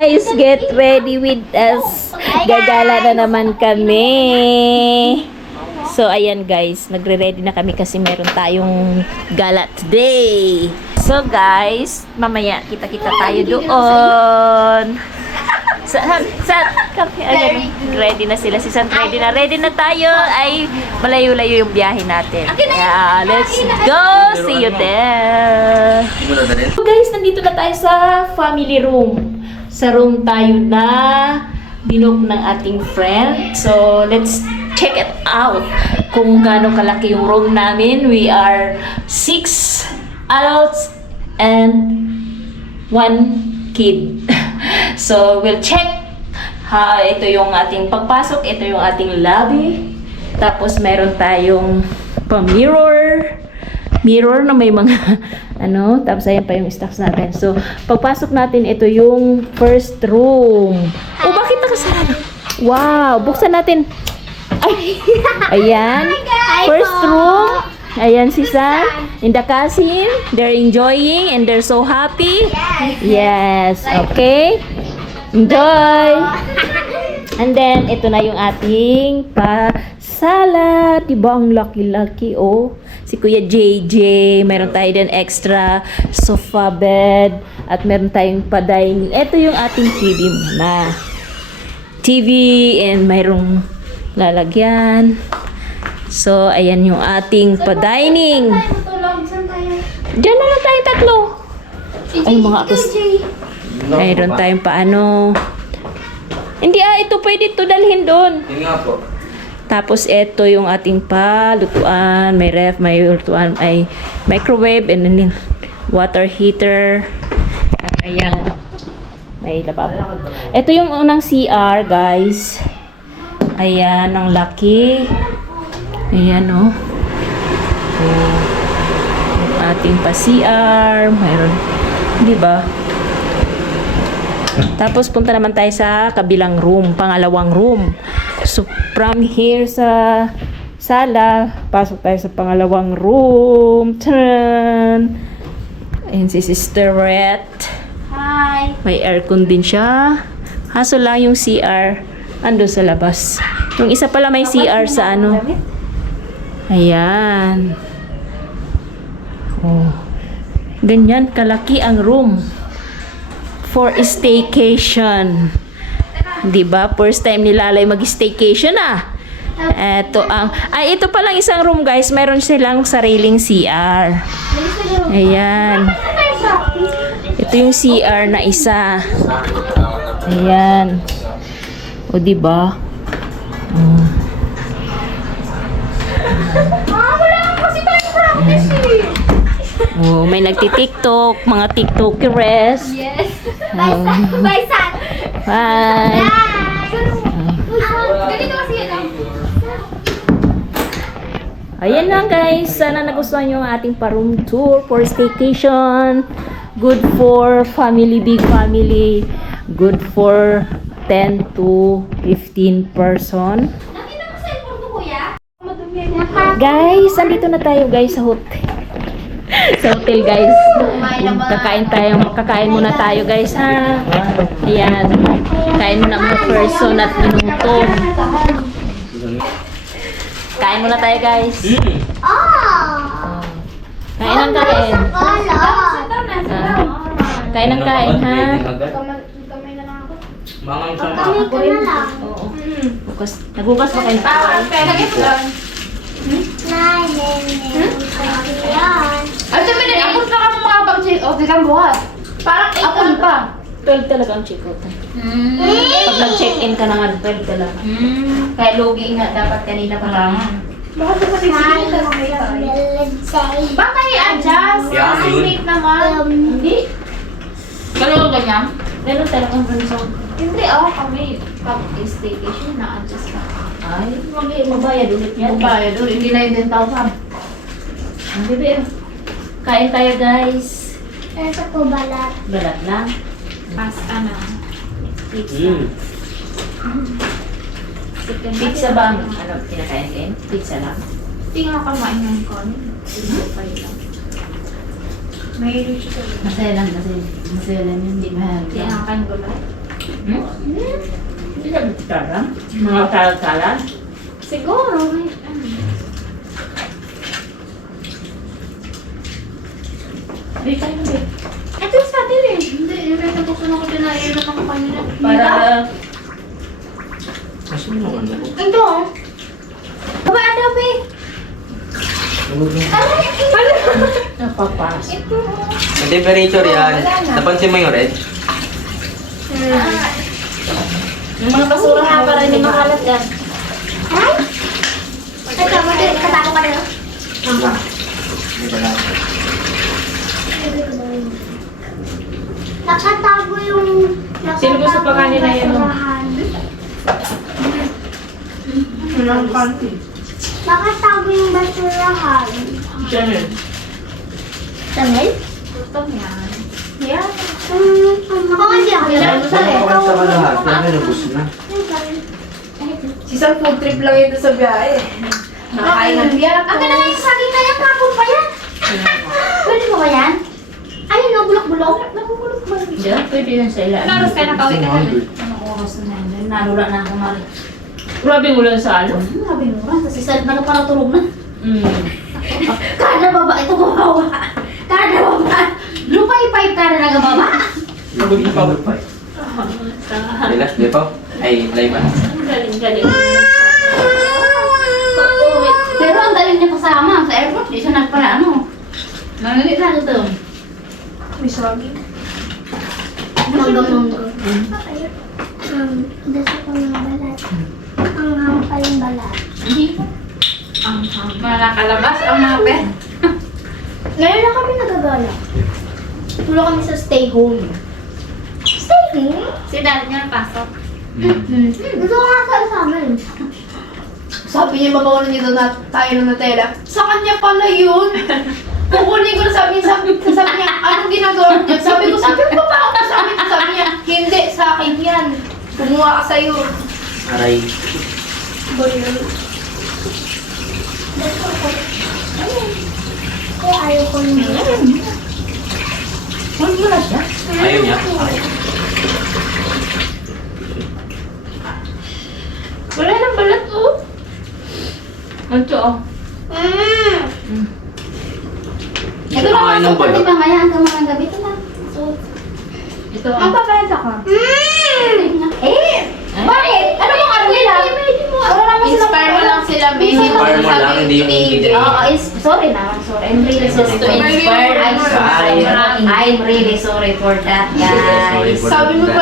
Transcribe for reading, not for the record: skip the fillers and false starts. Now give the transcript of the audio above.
Guys, get ready with us. Gagala na naman kami. So, ayan guys. Nagre-ready na kami kasi meron tayong gala today. So, guys, mamaya kita-kita tayo doon. Ayan, ready na sila. Si Sant ready na. Ready na tayo. Ay, malayo-layo yung biyahe natin. Yeah, let's go. See you there. So, guys, nandito na tayo sa family room. Sa room tayo na binook ng ating friend. So, let's check it out kung gaano kalaki yung room namin. We are 6 adults and 1 kid. So, we'll check. Ito yung ating pagpasok. Ito yung ating lobby. Tapos, meron tayong pa-mirror. Mirror na may mga tapos ayan pa yung stocks natin. So, pagpasok natin, ito yung first room. Oh, bakit nakasarado? Wow, buksan natin. Ay, ayan. First room. Ayan si Sam and the cousin. They're enjoying and they're so happy. Yes, okay. Enjoy. And then, ito na yung ating sala. Diba ang laki-laki, oh. Si Kuya JJ, meron tayo din extra sofa bed, at meron tayong pa-dining. Ito yung ating TV muna. TV, and mayroong lalagyan. So, ayan yung ating pa-dining. Diyan na lang tayo tatlo. Ay, mga akus. Mayroon tayong paano. Hindi ito pwede ito dalhin doon. Yun nga po. Tapos, ito yung ating palutuan. May ref, may lutuan, ay microwave, and then water heater. At ayan, may lababo. Ito yung unang CR, guys. Ayan, ang laki. Ayan, oh. Yung ating pa-CR. Mayroon, di ba? Tapos, punta naman tayo sa kabilang room, pangalawang room. So, from here sa sala, pasok tayo sa pangalawang room. Taran! Ayan si Sister Ret. Hi! May aircon din siya. Haso lang yung CR ando sa labas. Yung isa pala may CR sa Ayan. Oh. Ganyan kalaki ang room for staycation. Diba? First time ni Lalay mag-staycation ito pa lang isang room, guys. Meron silang sariling CR. Ayan. Ito yung CR na isa. Ayan. O, diba? Oh, may nagti-TikTok, mga TikTokers. Yes! Bye, San! Bye! Ganito kasi yan. Ayan lang, guys. Sana nagustuhan nyo ang ating pa-room tour for staycation. Good for family, big family. Good for 10 to 15 person. Nakita mo cellphone ko, kuya? Guys, andito na tayo, guys, sa hotel. Sa hotel, guys. Kakain muna tayo, guys, ha. Ayan. Kain muna mga person at minuto. Kain muna tayo, guys. Kain ng kain. Kain ng kain, ha. Kamay na lang ako. Mamang sa Kamay ka na lang. Oo. Nagugas pa kayo. Ate, may ako na kami makapag-check out. Ikaw bukas. Parang ako pa. 12 talaga ang check-out. Pag nag-check-in ka naman, 12 talaga. Kaya logi nga, dapat kanina pa lang. Bakit ba kasi baka i-adjust? Yeah, Kasi yun. wait naman. Hindi. Ganun ganyan? Meron talagang ransom. Hindi, kami. Pag-staycation, na-adjust ka. Ay, mabayad ulit yan. Bayad doon, hindi na yung 10,000. Ang bebe. Kain tayo, guys. Ito ko balat. Balat lang. Pasta na. Pizza. Pizza ba ang kinakain kayo? Pizza lang? Hindi nga kamain yung kanin. Sinupay lang. May luchi ko. Masaya lang kasi. Masaya lang yun. Hindi mahal. Tinakain gulay. Hindi ka bitara? Mga salad-salad? Siguro, may Hindi tayo na bit. ito yung sa atin eh. Hindi, yung may napusunan ko din na ilan ako kanina. Para... Asan yung ano? Ito oh. Baba, ano ba eh? Napapas. Ito oh. Sa temperature yan. Napansin mo yung red? Yung mga basura nga para hindi makalat yan. Ay! Ito, katako ka rin. Wala. Hindi ba lang? Nakatago yung... Sino gusto pa kanina yun? Walang kanti. Nakatago yung basurahan. Diyan. Tamil? Gusto yan. Yeah. Ako hindi ako yan. Basta ka lahat. Kaya may nabus na. Isang food trip lang ito sa biyahe. Nakain ng biyak. Akin na nga yung saging na yan. Kapon pa yan. Pwede mo ba yan? Ayun no, bulok-bulok. Nabubulok ba? Diyan, pwede yan sa ilalim. Naros ka na kawin ka na. Anong oras na yan? Nalula na ako, Mari. Grabing ulan sa alon. Sabi mo ba? Kasi sa na parang tulog na. Kada baba, ito babawa. Kada baba. Lupay-pay kada nagababa. Lagod na power pa. Relax, di pa? Ay, live ba? Galing-galing. Pero ang galing niya kasama sa airport. Di siya nagpala ano. Nangalit na ito. May sabi. Mangga-mangga. Dasa ko ng balat. Ang hampa yung balat. Hindi po. Mga nakalabas ang mga pet. Ngayon lang kami nagagala. Tulo kami sa stay home. Stay home? Si dad niya pasok. Gusto ko nga sa amin. Sabi niya, mabawalan niya doon na tayo ng Nutella. Sa kanya pala yun. Kukunin ko na sabi niya, anong ginagawa niya? Sabi ko, sabi ko pa ako. Sabi niya, hindi, sa akin yan. Kumuha ka sa'yo. Aray. Kaya ayaw ko yung Huwag mo na siya. Ayaw niya. Wala nang balat, oh. Ito, oh. Ito lang Kumakain ang ng super, balot. di ba ngayaan ka mga gabi? Ito lang. So, Ito, Ang oh. papayata ka. eh! Bakit? Ano bang ano nila? Wala naman sila. Inspire mo lang sila, baby. Inspire mo lang, hindi yung ingit. Oo, sorry naman, sorry. I'm really sorry to inspire. I'm Sorry. I'm really sorry for that, guys. Sorry for Sabi mo that. pa